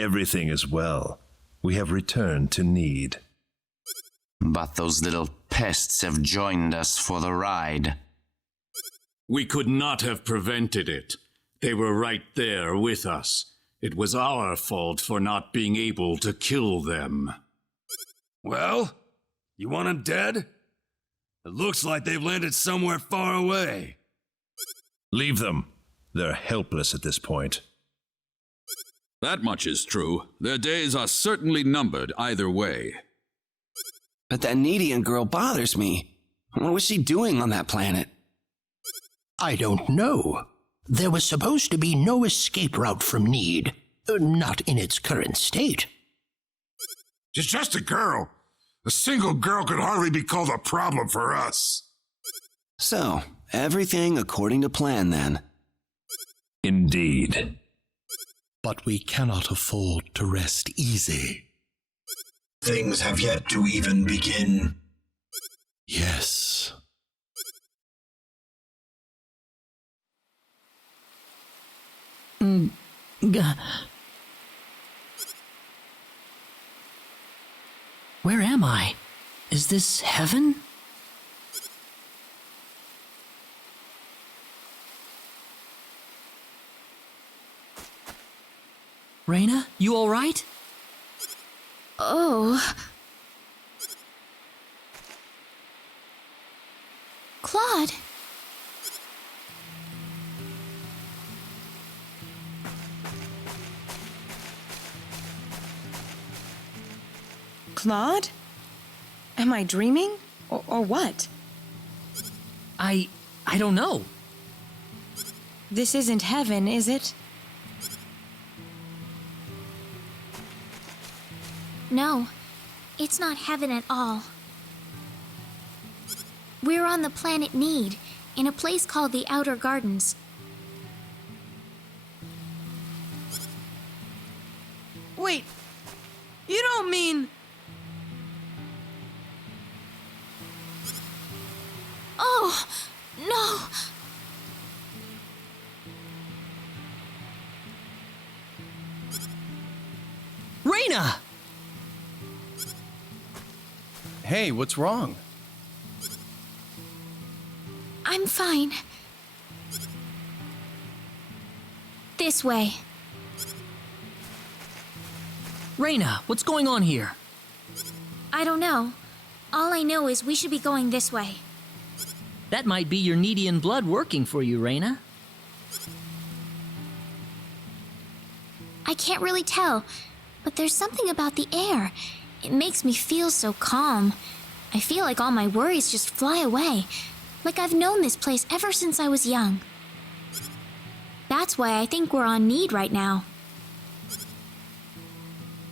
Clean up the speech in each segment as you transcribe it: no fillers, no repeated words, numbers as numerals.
Everything is well. We have returned to Nede. But those little pests have joined us for the ride. We could not have prevented it. They were right there with us. It was our fault for not being able to kill them. Well, you want them dead? It looks like they've landed somewhere far away. Leave them. They're helpless at this point. That much is true. Their days are certainly numbered either way. But that Nedian girl bothers me. What was she doing on that planet? I don't know. There was supposed to be no escape route from Nede. Not in its current state. She's just a girl. A single girl could hardly be called a problem for us. So, everything according to plan then. Indeed. But we cannot afford to rest easy. Things have yet to even begin. Yes. Where am I? Is this heaven? Rena, you all right? Oh. Claude. Claude? Am I dreaming? Or what? I don't know. This isn't heaven, is it? No, it's not heaven at all. We're on the planet Nede, in a place called the Outer Gardens. Wait, you don't mean... Oh, no! Rena! Hey, what's wrong? I'm fine. This way. Rena, what's going on here? I don't know. All I know is we should be going this way. That might be your Nedian blood working for you, Rena. I can't really tell, but there's something about the air. It makes me feel so calm. I feel like all my worries just fly away, like I've known this place ever since I was young. That's why I think we're on Nede right now.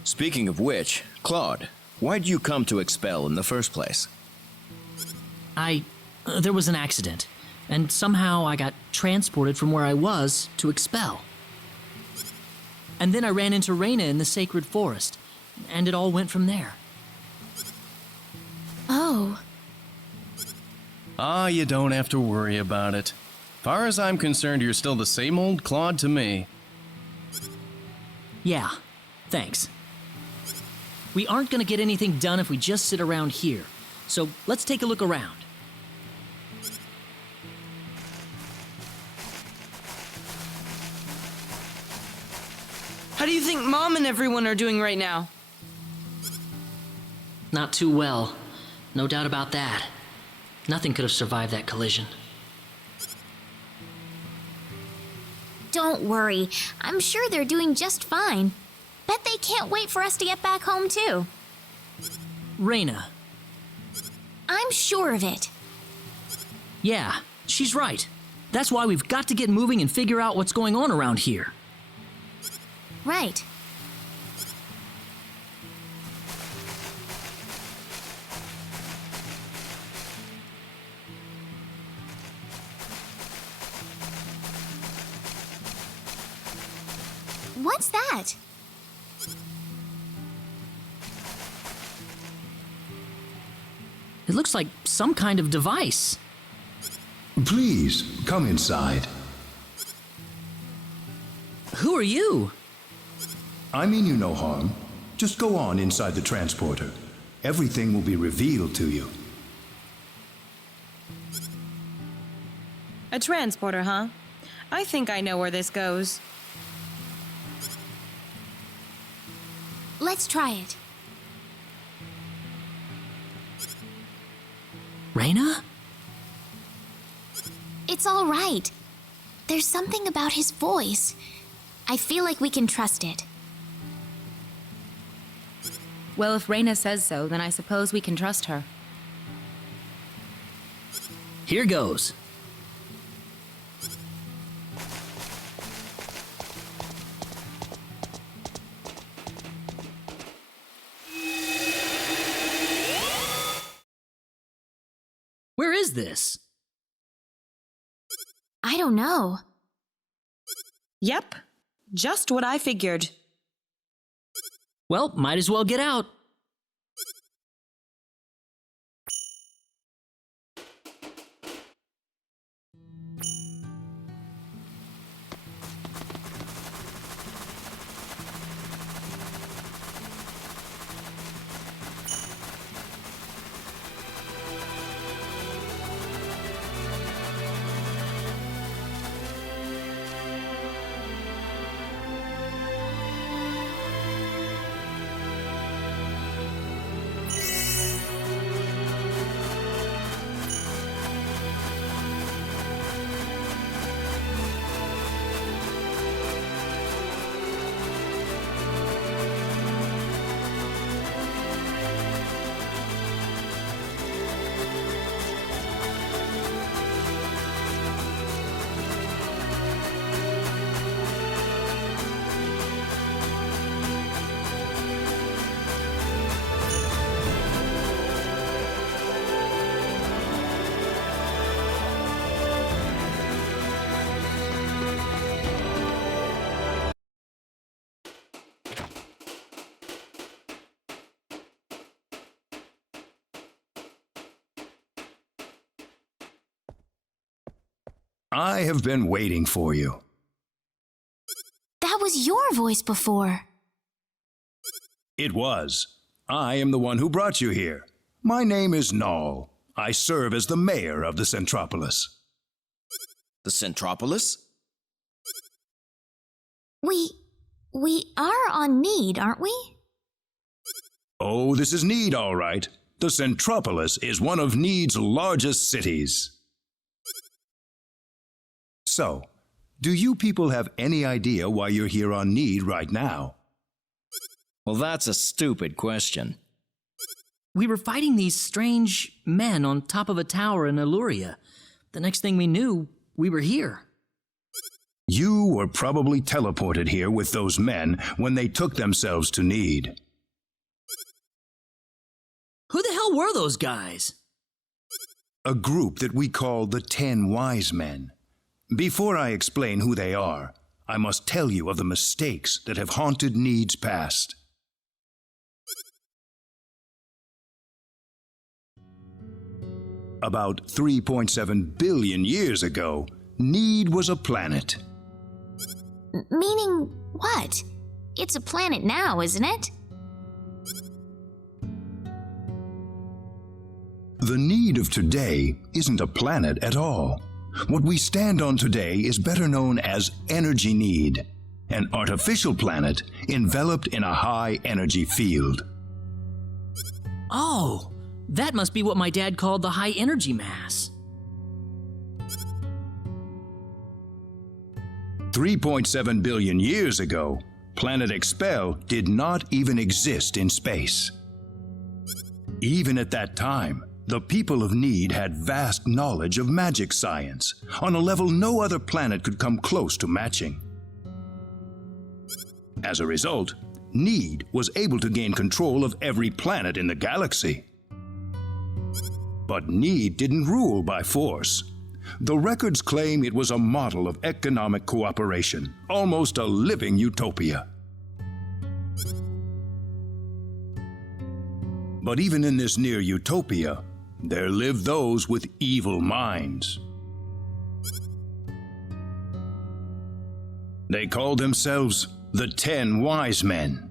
Speaking of which, Claude, why'd you come to Expel in the first place? There was an accident, and somehow I got transported from where I was to Expel. And then I ran into Rena in the sacred forest, and it all went from there. Oh. You don't have to worry about it. Far as I'm concerned, you're still the same old Claude to me. Yeah, thanks. We aren't gonna get anything done if we just sit around here, so let's take a look around. How do you think Mom and everyone are doing right now? Not too well. No doubt about that. Nothing could have survived that collision. Don't worry. I'm sure they're doing just fine. Bet they can't wait for us to get back home, too. Rena. I'm sure of it. Yeah, she's right. That's why we've got to get moving and figure out what's going on around here. Right. What's that? It looks like some kind of device. Please, come inside. Who are you? I mean you no harm. Just go on inside the transporter. Everything will be revealed to you. A transporter, huh? I think I know where this goes. Let's try it. Rena? It's all right. There's something about his voice. I feel like we can trust it. Well, if Rena says so, then I suppose we can trust her. Here goes. Where is this? I don't know. Yep, just what I figured. Well, might as well get out. I have been waiting for you. That was your voice before. It was. I am the one who brought you here. My name is Nall. I serve as the mayor of the Centropolis. The Centropolis? We are on Nede, aren't we? Oh, this is Nede, all right. The Centropolis is one of Nede's largest cities. So, do you people have any idea why you're here on Nede right now? Well, that's a stupid question. We were fighting these strange men on top of a tower in Illuria. The next thing we knew, we were here. You were probably teleported here with those men when they took themselves to Nede. Who the hell were those guys? A group that we call the Ten Wisemen. Before I explain who they are, I must tell you of the mistakes that have haunted Nede's past. About 3.7 billion years ago, Nede was a planet. Meaning what? It's a planet now, isn't it? The Nede of today isn't a planet at all. What we stand on today is better known as Energy Nede, an artificial planet enveloped in a high-energy field. Oh, that must be what my dad called the high-energy mass. 3.7 billion years ago, planet Expel did not even exist in space. Even at that time, the people of Nede had vast knowledge of magic science, on a level no other planet could come close to matching. As a result, Nede was able to gain control of every planet in the galaxy. But Nede didn't rule by force. The records claim it was a model of economic cooperation, almost a living utopia. But even in this near utopia, there lived those with evil minds. They called themselves the 10 Wisemen.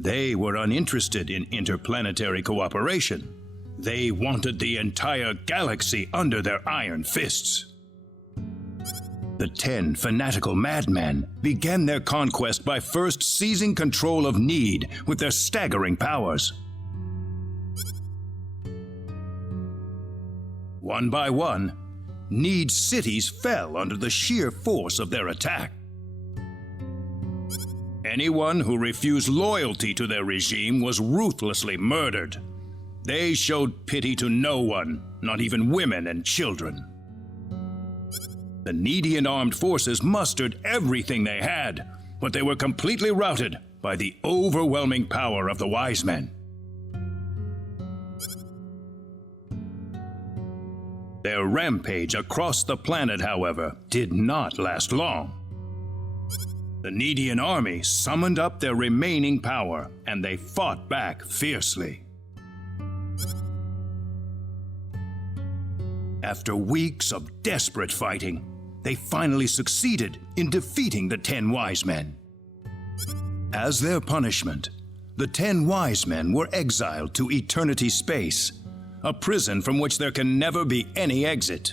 They were uninterested in interplanetary cooperation. They wanted the entire galaxy under their iron fists. The 10 fanatical madmen began their conquest by first seizing control of Nede with their staggering powers. One by one, Nede's cities fell under the sheer force of their attack. Anyone who refused loyalty to their regime was ruthlessly murdered. They showed pity to no one, not even women and children. The Nedean armed forces mustered everything they had, but they were completely routed by the overwhelming power of the Wisemen. Their rampage across the planet, however, did not last long. The Nedean army summoned up their remaining power, and they fought back fiercely. After weeks of desperate fighting, they finally succeeded in defeating the 10 Wisemen. As their punishment, the 10 Wisemen were exiled to eternity space, a prison from which there can never be any exit.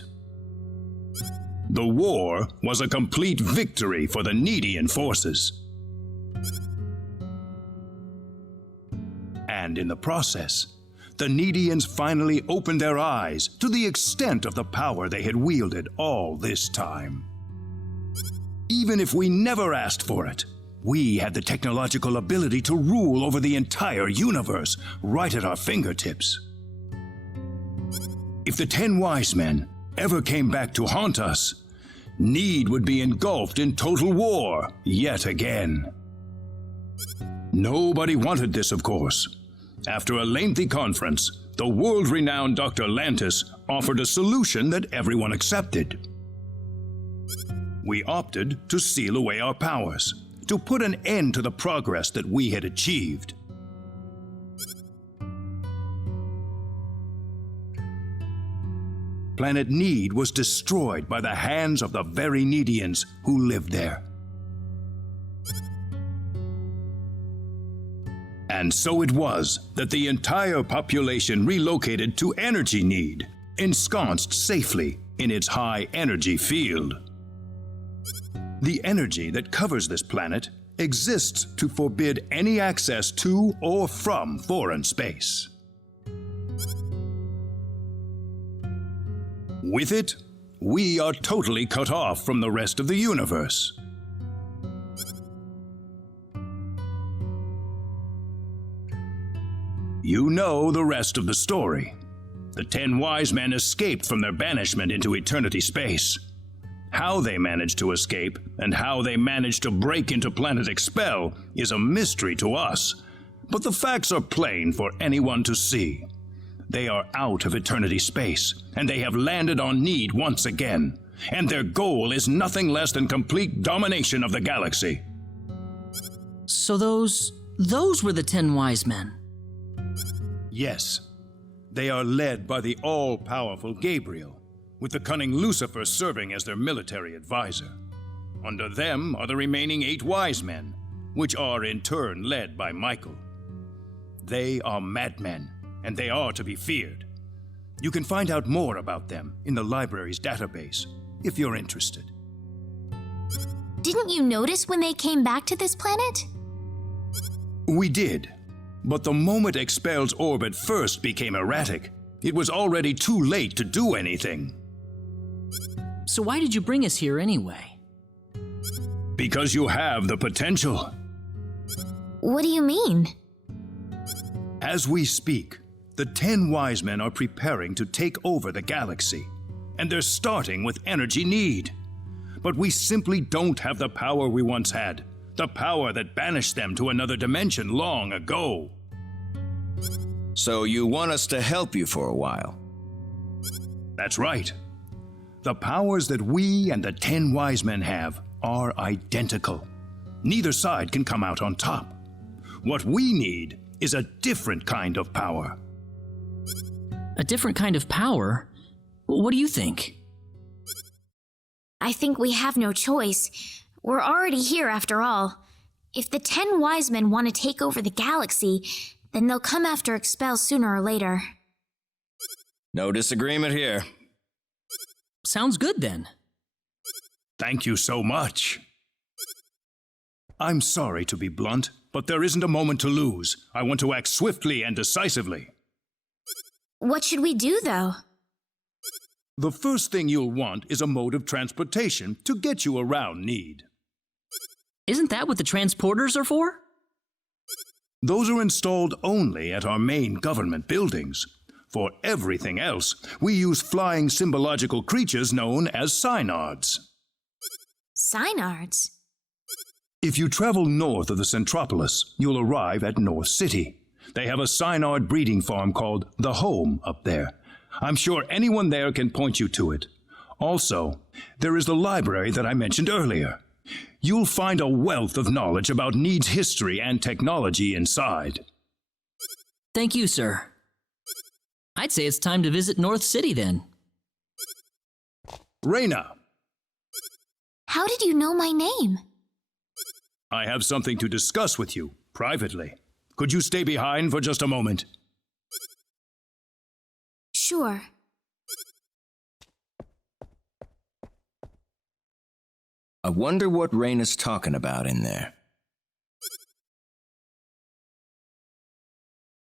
The war was a complete victory for the Nedean forces. And in the process, the Nedeans finally opened their eyes to the extent of the power they had wielded all this time. Even if we never asked for it, we had the technological ability to rule over the entire universe right at our fingertips. If the 10 Wisemen ever came back to haunt us, Nede would be engulfed in total war yet again. Nobody wanted this, of course. After a lengthy conference, the world-renowned Dr. Lantis offered a solution that everyone accepted. We opted to seal away our powers, to put an end to the progress that we had achieved. Planet Nede was destroyed by the hands of the very Nedeans who lived there. And so it was that the entire population relocated to Energy Nede, ensconced safely in its high energy field. The energy that covers this planet exists to forbid any access to or from foreign space. With it, we are totally cut off from the rest of the universe. You know the rest of the story. The 10 Wisemen escaped from their banishment into eternity space. How they managed to escape and how they managed to break into planet Expel is a mystery to us, but the facts are plain for anyone to see. They are out of eternity space, and they have landed on Nede once again, and their goal is nothing less than complete domination of the galaxy. So those were the 10 Wisemen. Yes, they are led by the all-powerful Gabriel, with the cunning Lucifer serving as their military advisor. Under them are the remaining 8 Wisemen, which are in turn led by Michael. They are madmen, and they are to be feared. You can find out more about them in the library's database, if you're interested. Didn't you notice when they came back to this planet? We did, but the moment Expel's orbit first became erratic, it was already too late to do anything. So why did you bring us here anyway? Because you have the potential. What do you mean? As we speak, the 10 Wisemen are preparing to take over the galaxy, and they're starting with Energy Nede. But we simply don't have the power we once had, the power that banished them to another dimension long ago. So you want us to help you for a while? That's right. The powers that we and the 10 Wisemen have are identical. Neither side can come out on top. What we need is a different kind of power. A different kind of power? What do you think? I think we have no choice. We're already here after all. If the Ten Wisemen want to take over the galaxy, then they'll come after Expel sooner or later. No disagreement here. Sounds good then. Thank you so much. I'm sorry to be blunt, but there isn't a moment to lose. I want to act swiftly and decisively. What should we do, though? The first thing you'll want is a mode of transportation to get you around Nede. Isn't that what the transporters are for? Those are installed only at our main government buildings. For everything else, we use flying symbological creatures known as Psynards. Psynards? If you travel north of the Centropolis, you'll arrive at North City. They have a Psynard breeding farm called The Home up there. I'm sure anyone there can point you to it. Also, there is the library that I mentioned earlier. You'll find a wealth of knowledge about Nede's history and technology inside. Thank you, sir. I'd say it's time to visit North City then. Rena! How did you know my name? I have something to discuss with you, privately. Could you stay behind for just a moment? Sure. I wonder what Rena's talking about in there.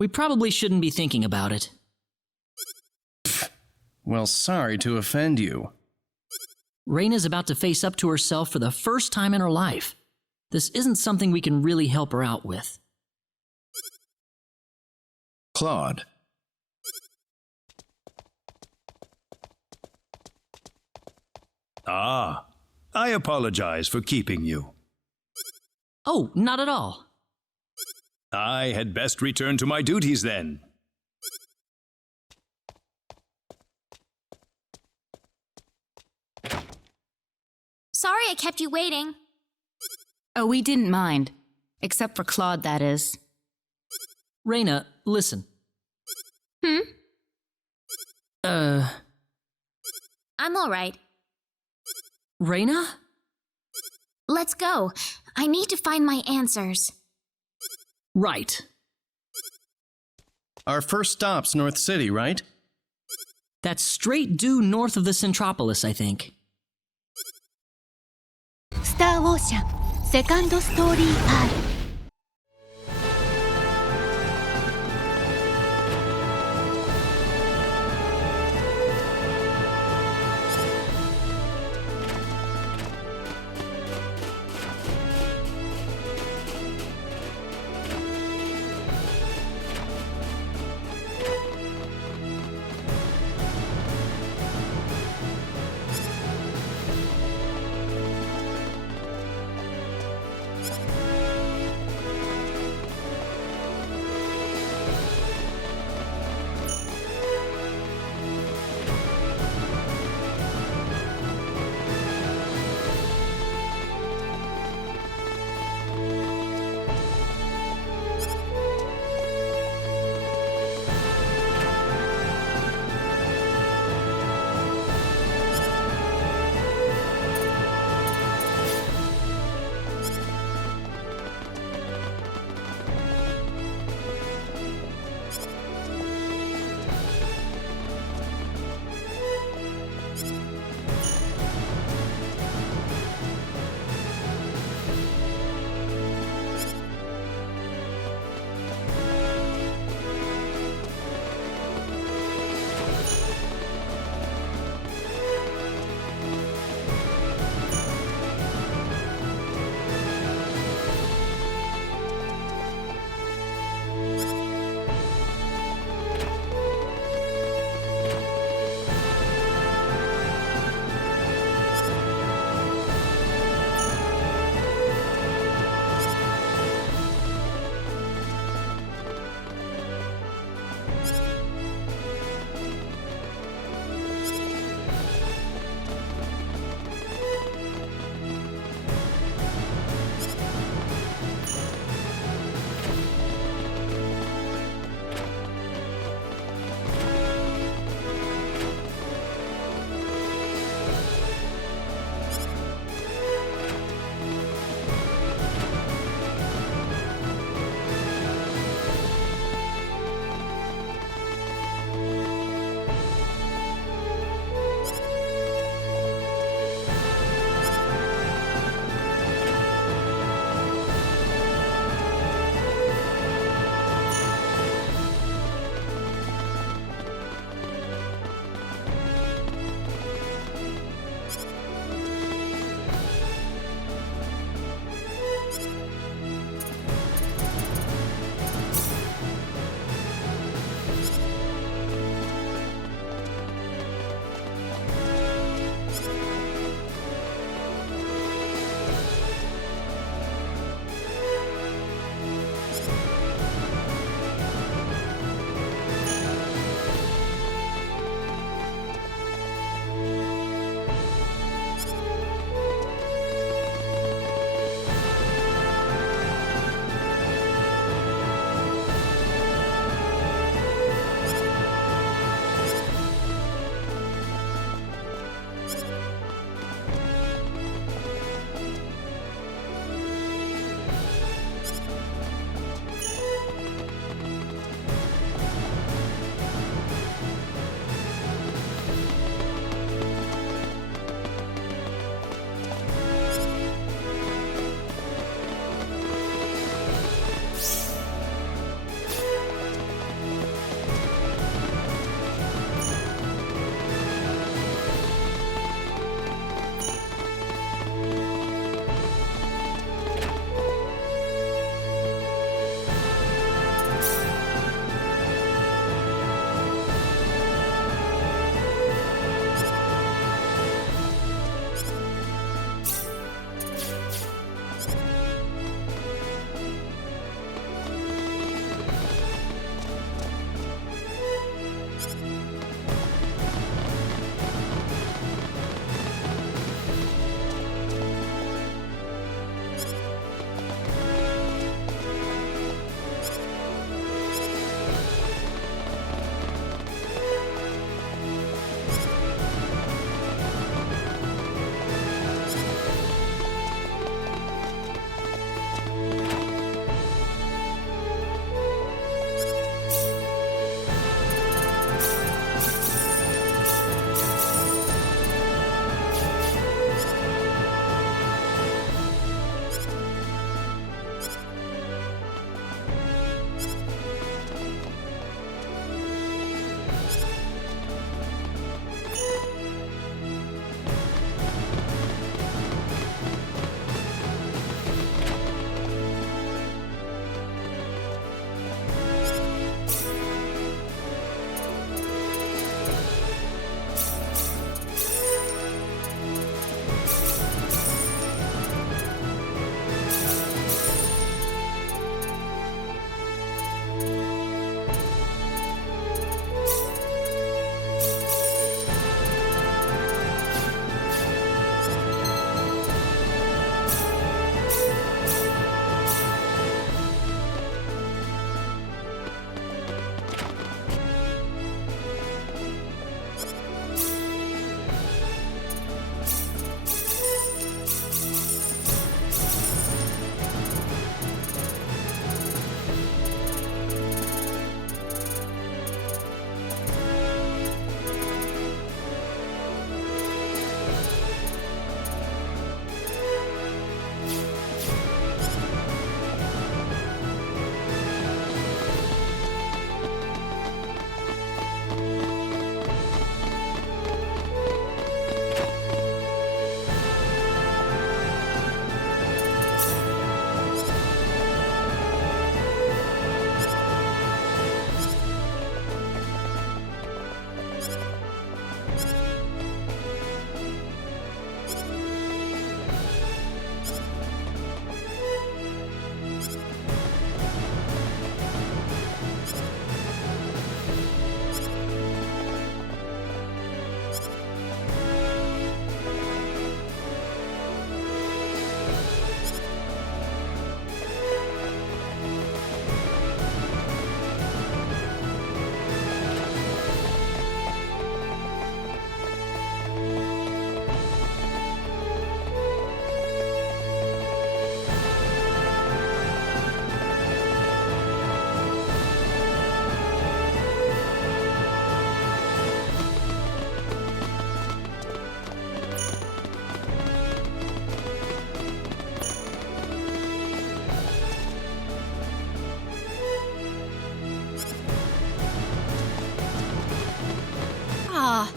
We probably shouldn't be thinking about it. Well, sorry to offend you. Rena's about to face up to herself for the first time in her life. This isn't something we can really help her out with. Claude. Ah, I apologize for keeping you. Oh, not at all. I had best return to my duties then. Sorry I kept you waiting. Oh, we didn't mind. Except for Claude, that is. Rena, listen. Hmm? I'm all right. Rena? Let's go. I need to find my answers. Right. Our first stop's North City, right? That's straight due north of the Centropolis, I think. スター・オーシャンセカンドストーリー R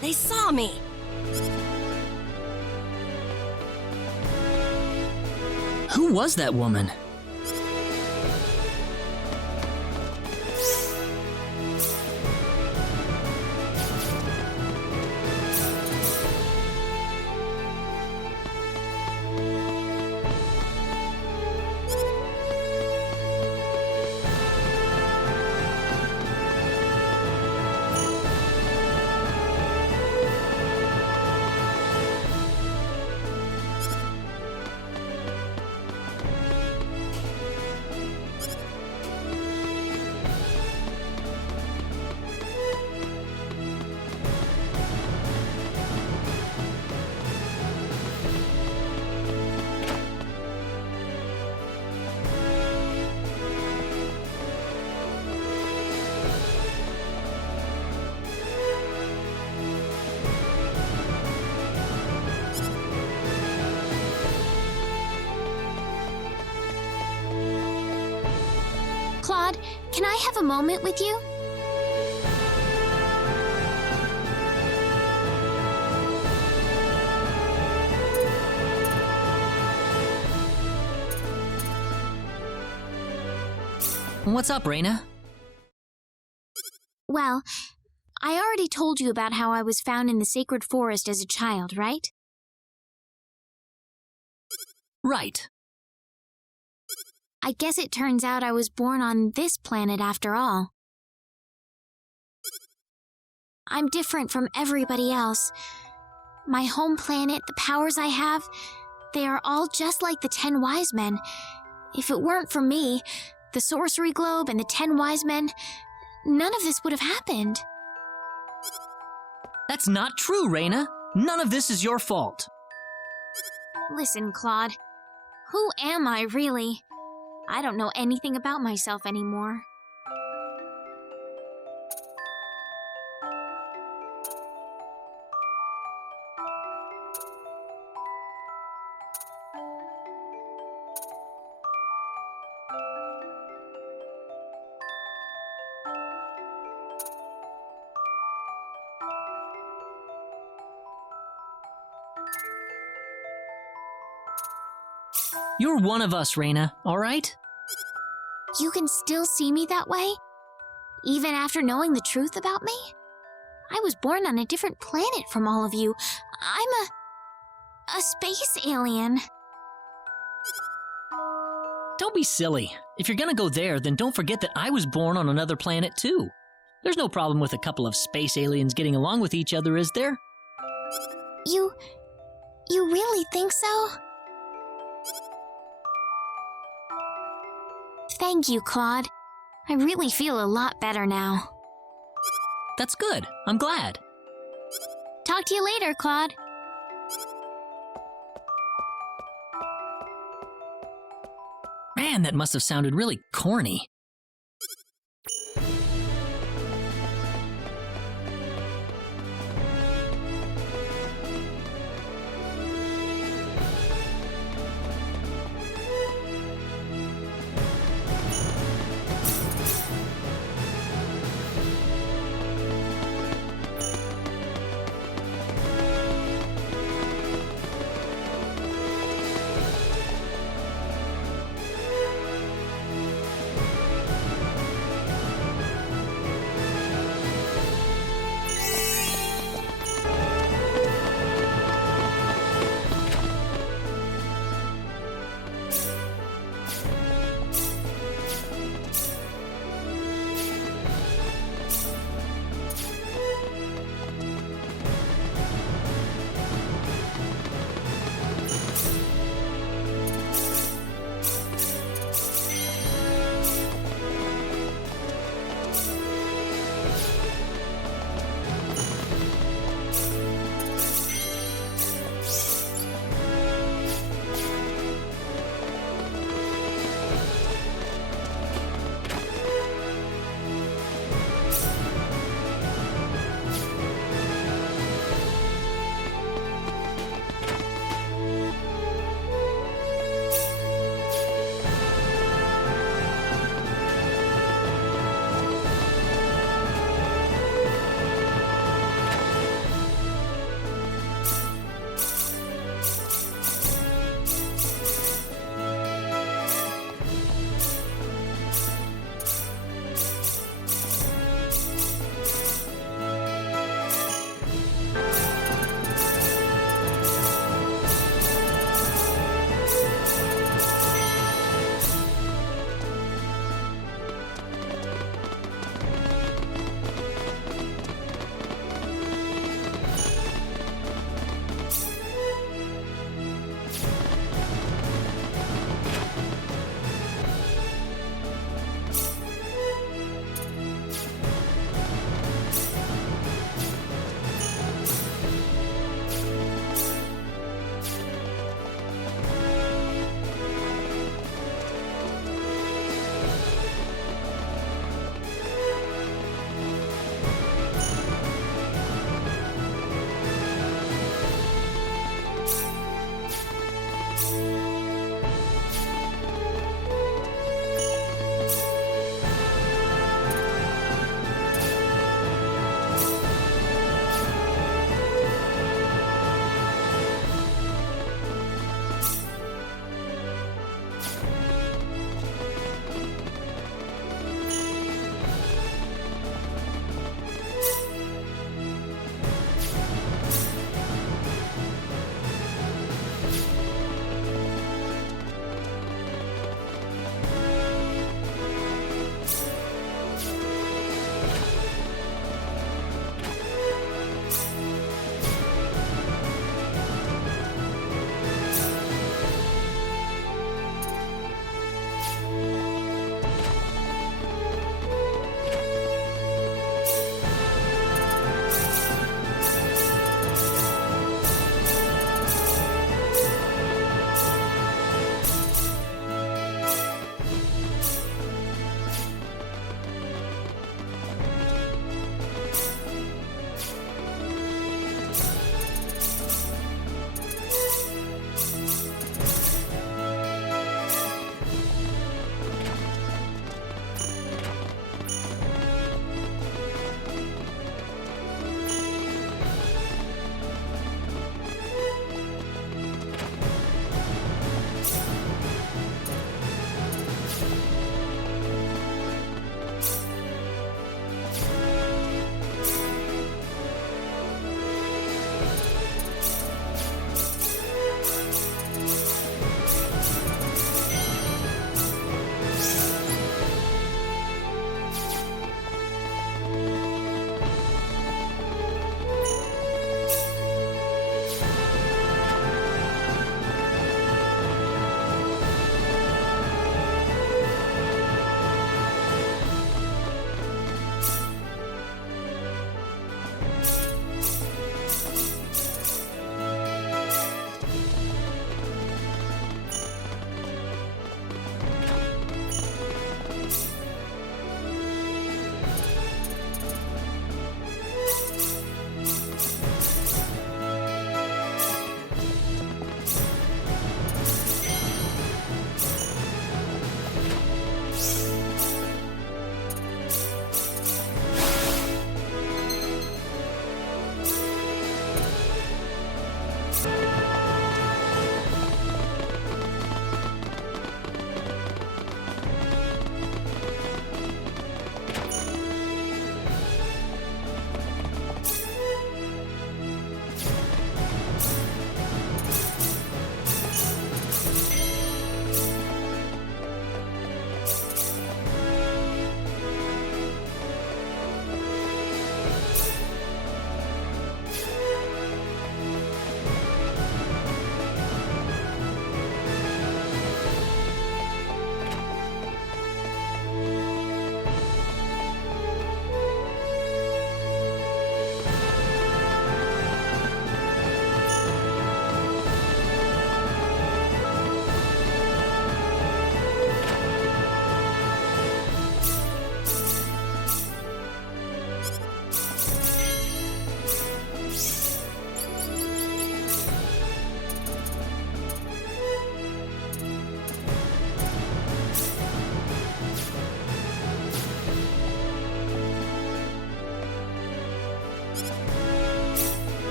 They saw me. Who was that woman? Claude, can I have a moment with you? What's up, Rena? Well, I already told you about how I was found in the sacred forest as a child, right? Right. I guess it turns out I was born on this planet after all. I'm different from everybody else. My home planet, the powers I have, they are all just like the Ten Wisemen. If it weren't for me, the sorcery globe and the Ten Wisemen, none of this would have happened. That's not true, Rena. None of this is your fault. Listen, Claude. Who am I, really? I don't know anything about myself anymore. You're one of us, Rena, all right? You can still see me that way? Even after knowing the truth about me? I was born on a different planet from all of you. I'm a space alien. Don't be silly. If you're gonna go there, then don't forget that I was born on another planet too. There's no problem with a couple of space aliens getting along with each other, is there? You really think so? Thank you, Claude. I really feel a lot better now. That's good. I'm glad. Talk to you later, Claude. Man, that must have sounded really corny.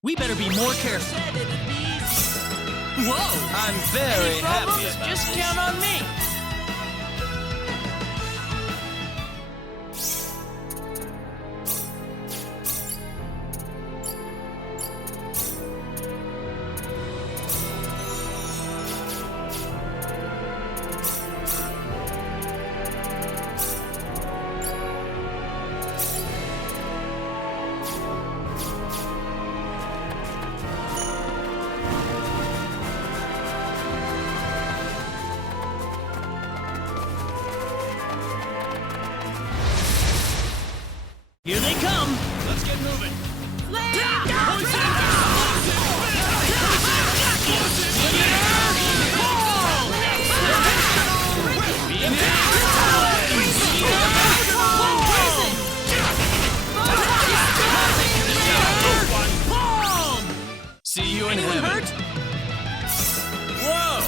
We better be more careful. Whoa! I'm very happy Problems? about Just this. count on me. Here they come! Let's get moving. See you in heaven. Whoa!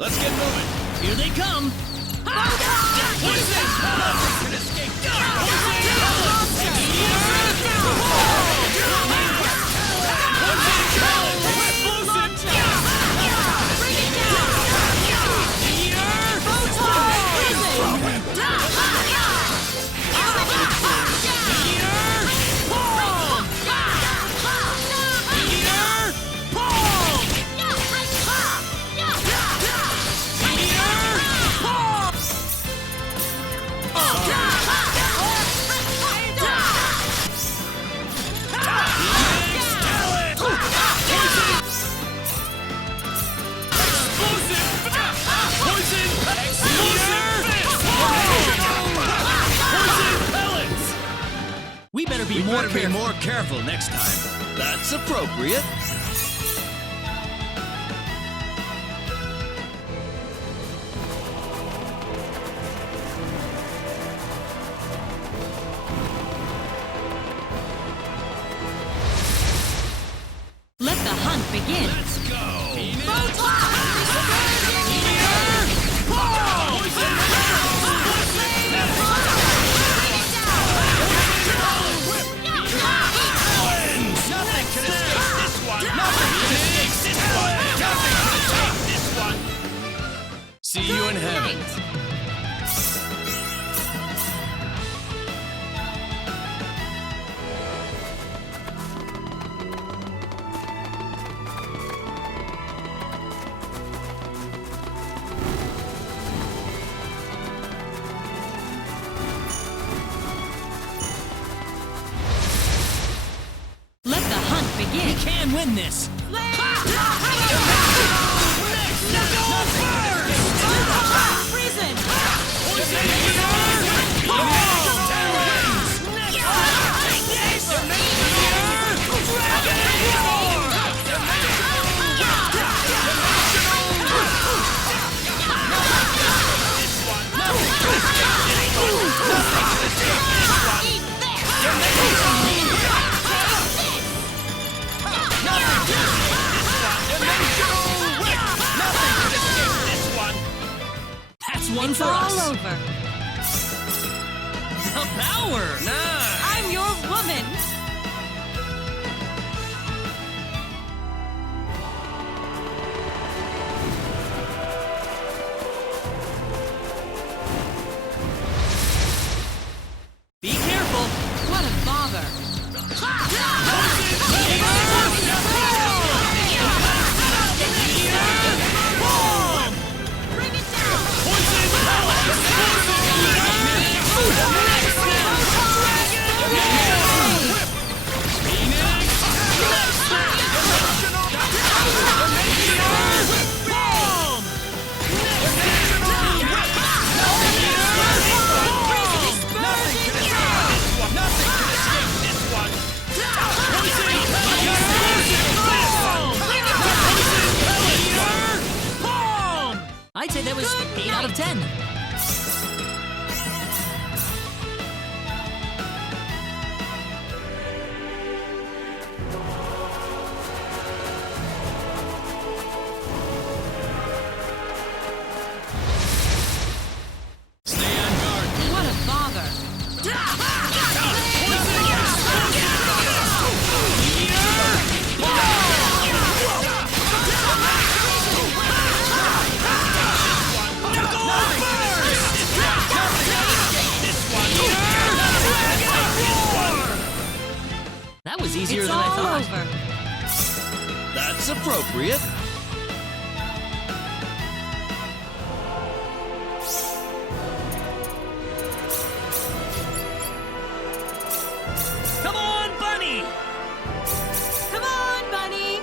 Let's get moving. Here they come. We better be more careful next time. That's appropriate. this! That's one for us. All over. The power! I'm your woman. Be careful! What a bother. I'd say that was 8 out of 10. Stay on guard. What a bother. That was easier It's than I all thought. over. That's appropriate. Come on, Bunny! Come on, Bunny.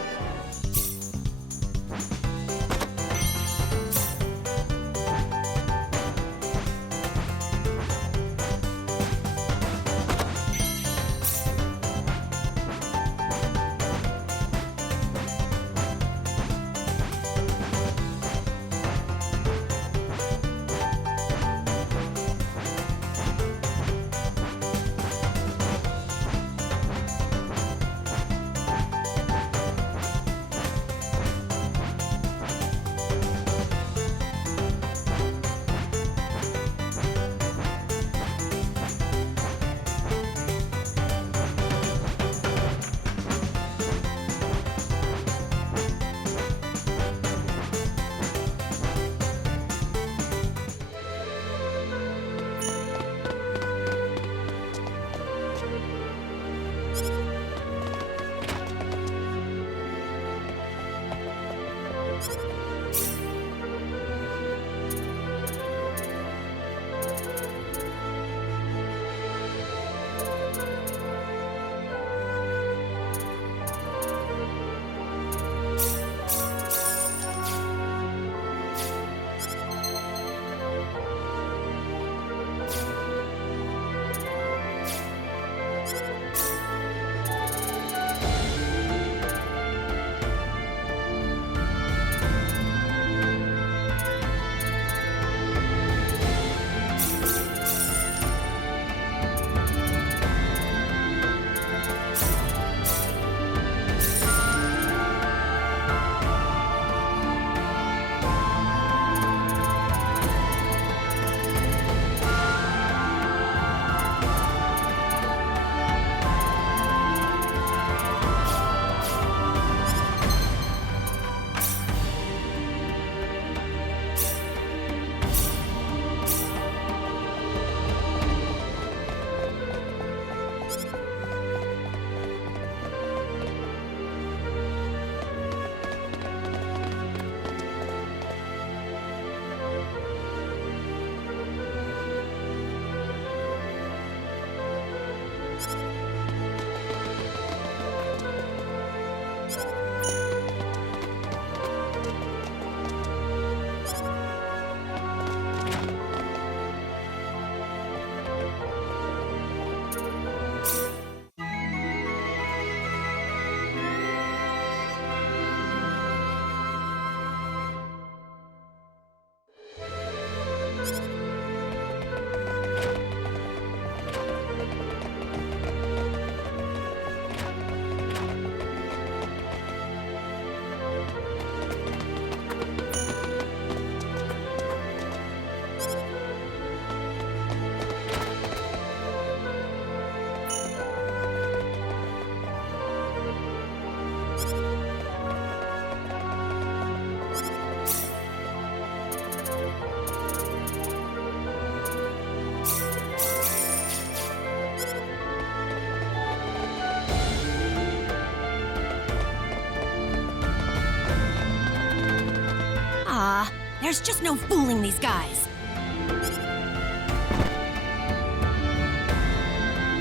There's just no fooling these guys.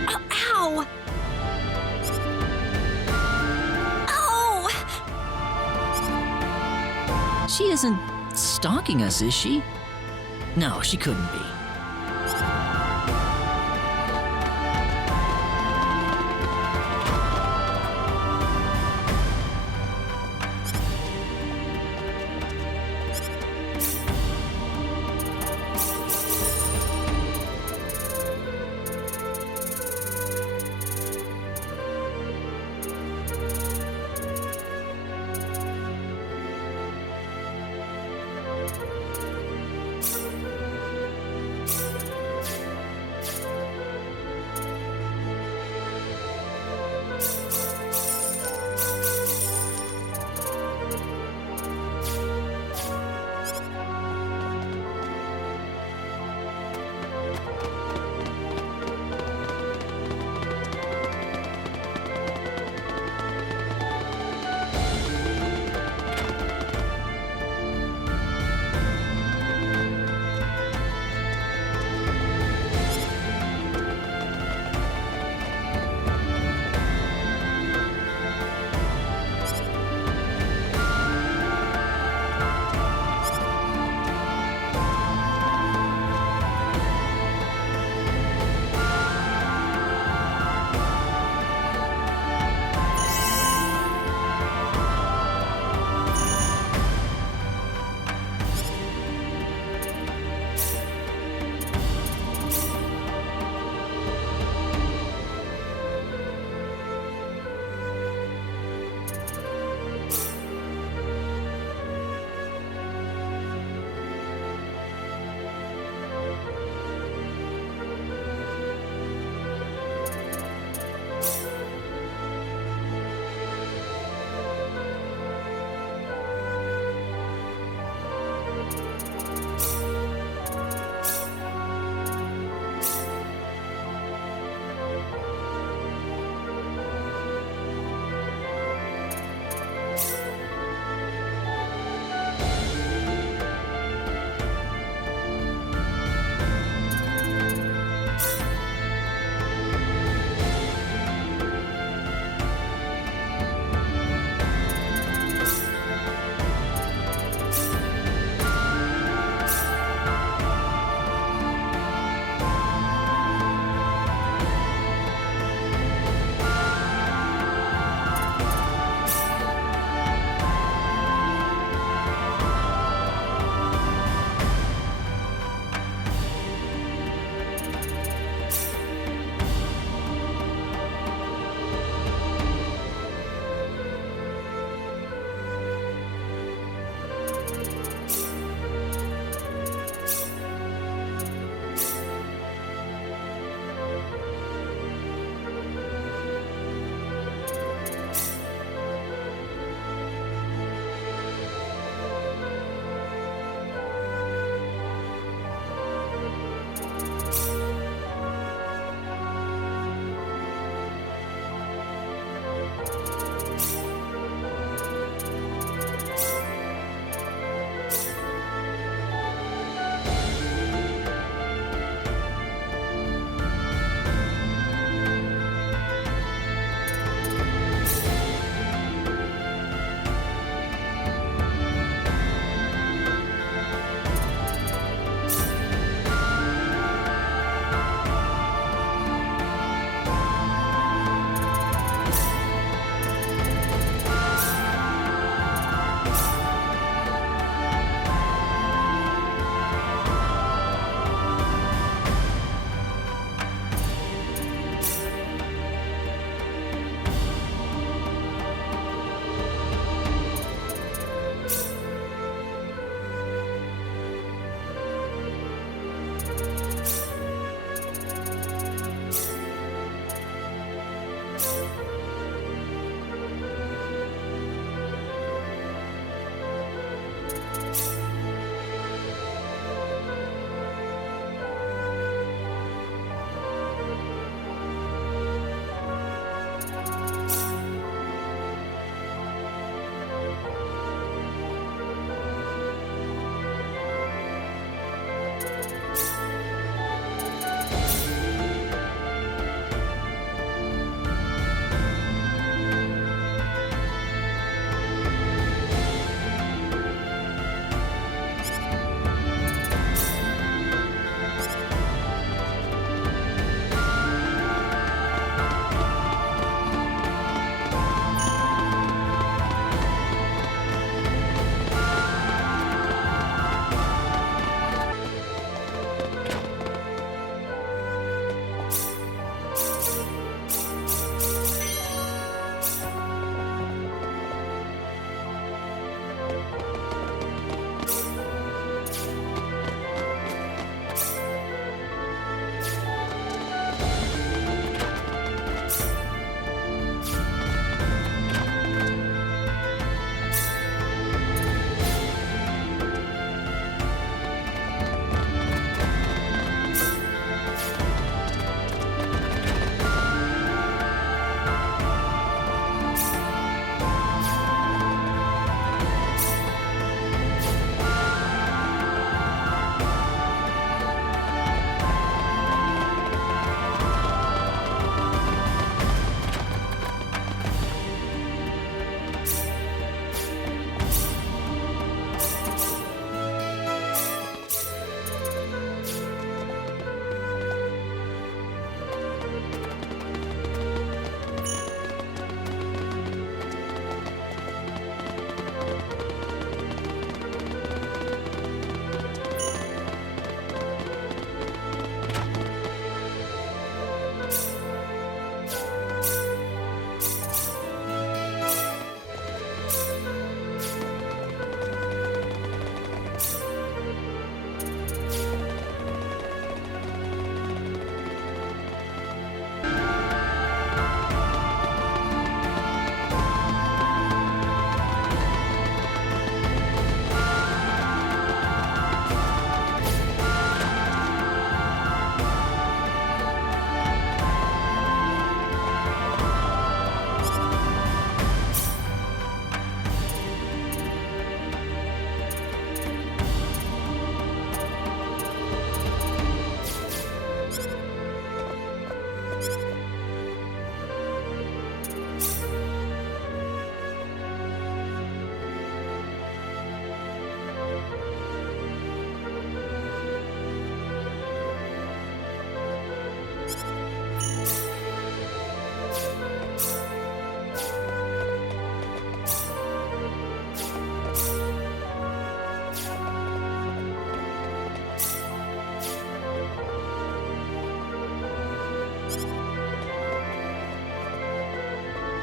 Oh, ow! Oh! She isn't stalking us, is she? No, she couldn't be.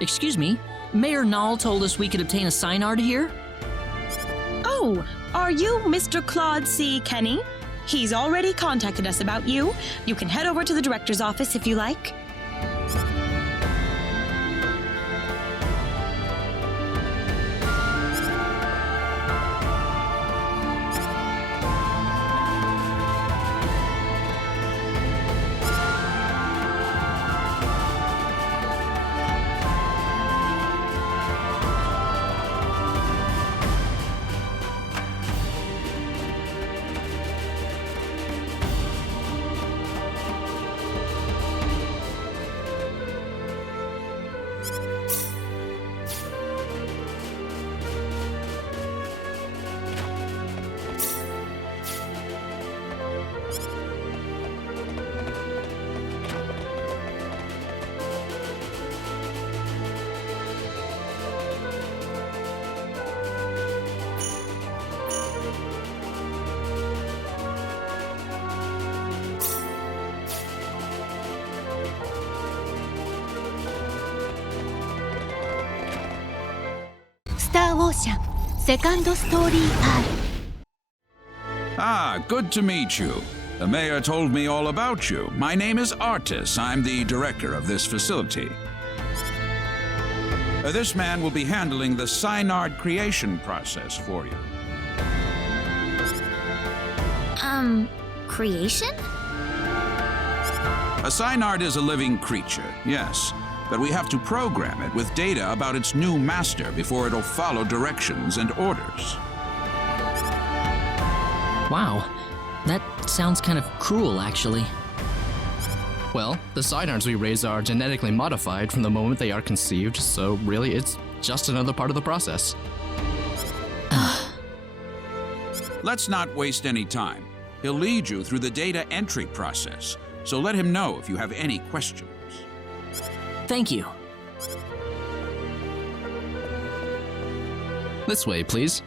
Excuse me, Mayor Nall told us we could obtain a Psynard here? Oh, are you Mr. Claude C. Kenny? He's already contacted us about you. You can head over to the director's office if you like. Star Ocean, Second Story R. Ah, good to meet you. The mayor told me all about you. My name is Artis. I'm the director of this facility. This man will be handling the Psynard creation process for you. Creation? A Psynard is a living creature, yes. But we have to program it with data about its new master before it'll follow directions and orders. Wow, that sounds kind of cruel, actually. Well, the Psynards we raise are genetically modified from the moment they are conceived, so really it's just another part of the process. Let's not waste any time. He'll lead you through the data entry process, so let him know if you have any questions. Thank you. This way, please.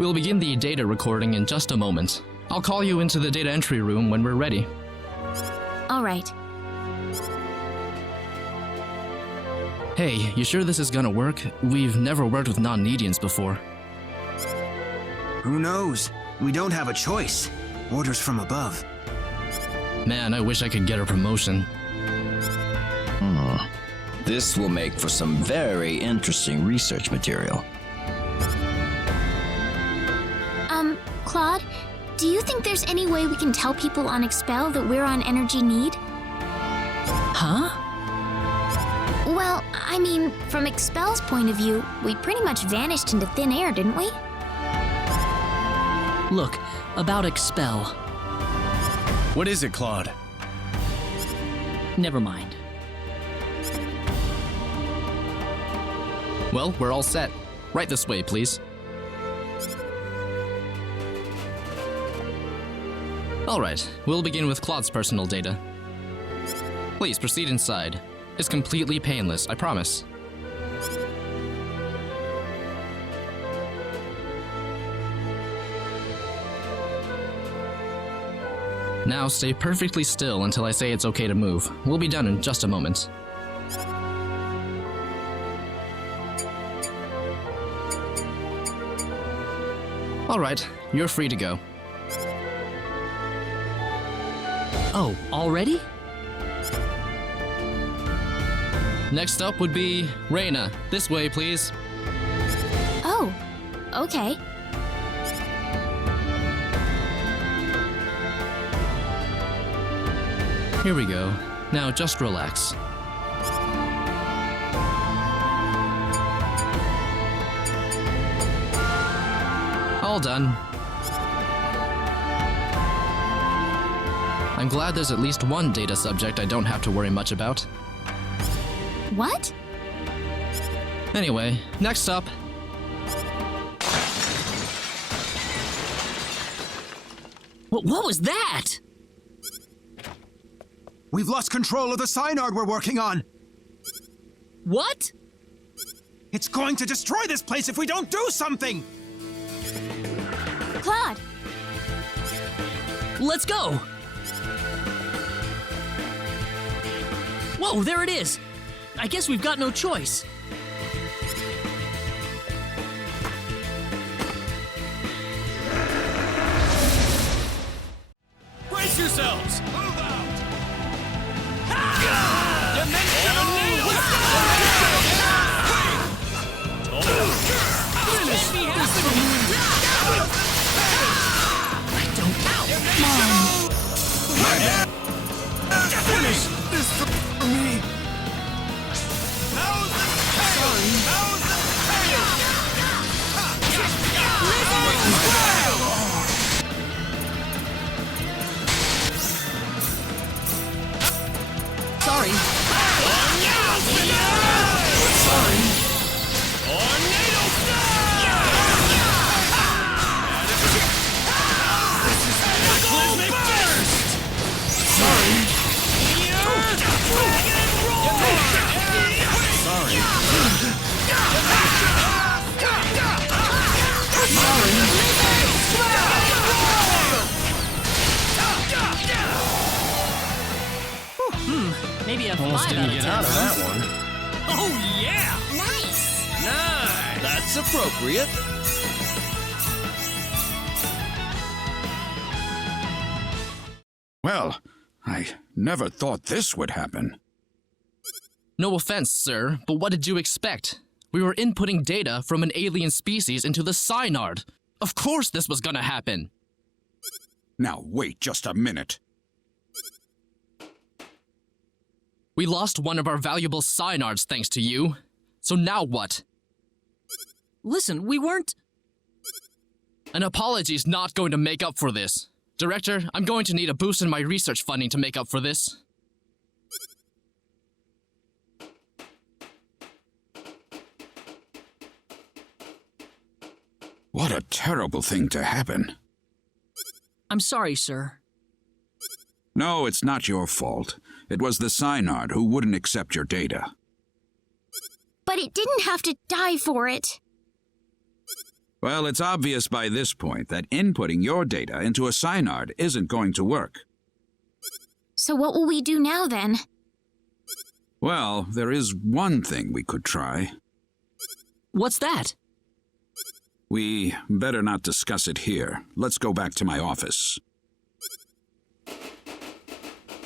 We'll begin the data recording in just a moment. I'll call you into the data entry room when we're ready. All right. Hey, you sure this is gonna work? We've never worked with non-Nedians before. Who knows? We don't have a choice. Orders from above. Man, I wish I could get a promotion. This will make for some very interesting research material. Claude, do you think there's any way we can tell people on Expel that we're on Energy Nede? Huh? Well, I mean, from Expel's point of view, we pretty much vanished into thin air, didn't we? Look, about Expel. What is it, Claude? Never mind. Well, we're all set. Right this way, please. All right, we'll begin with Claude's personal data. Please proceed inside. It's completely painless, I promise. Now stay perfectly still until I say it's okay to move. We'll be done in just a moment. All right, you're free to go. Oh, already? Next up would be Rena. This way, please. Oh, okay. Here we go. Now just relax. All done. I'm glad there's at least one data subject I don't have to worry much about. What? Anyway, next up. What was that? We've lost control of the Psynard we're working on. What? It's going to destroy this place if we don't do something! Claude! Let's go! Whoa, there it is! I guess we've got no choice. Brace yourselves! Move out! Finish this for me! Sorry. Maybe a Almost 5 didn't out of get 10. out of that one. Oh, yeah! Nice! Nice! That's appropriate. Well, I never thought this would happen. No offense, sir, but what did you expect? We were inputting data from an alien species into the Psynard. Of course this was gonna happen. Now wait just a minute. We lost one of our valuable Psynards thanks to you. So now what? Listen, we weren't... An apology's not going to make up for this. Director, I'm going to need a boost in my research funding to make up for this. What a terrible thing to happen. I'm sorry, sir. No, it's not your fault. It was the Psynard who wouldn't accept your data. But it didn't have to die for it. Well, it's obvious by this point that inputting your data into a Psynard isn't going to work. So what will we do now, then? Well, there is one thing we could try. What's that? We better not discuss it here. Let's go back to my office.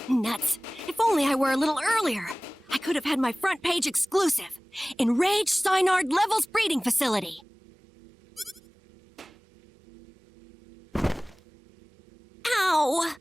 Nuts. If only I were a little earlier. I could have had my front page exclusive. Enraged Psynard Levels Breeding Facility. Ow!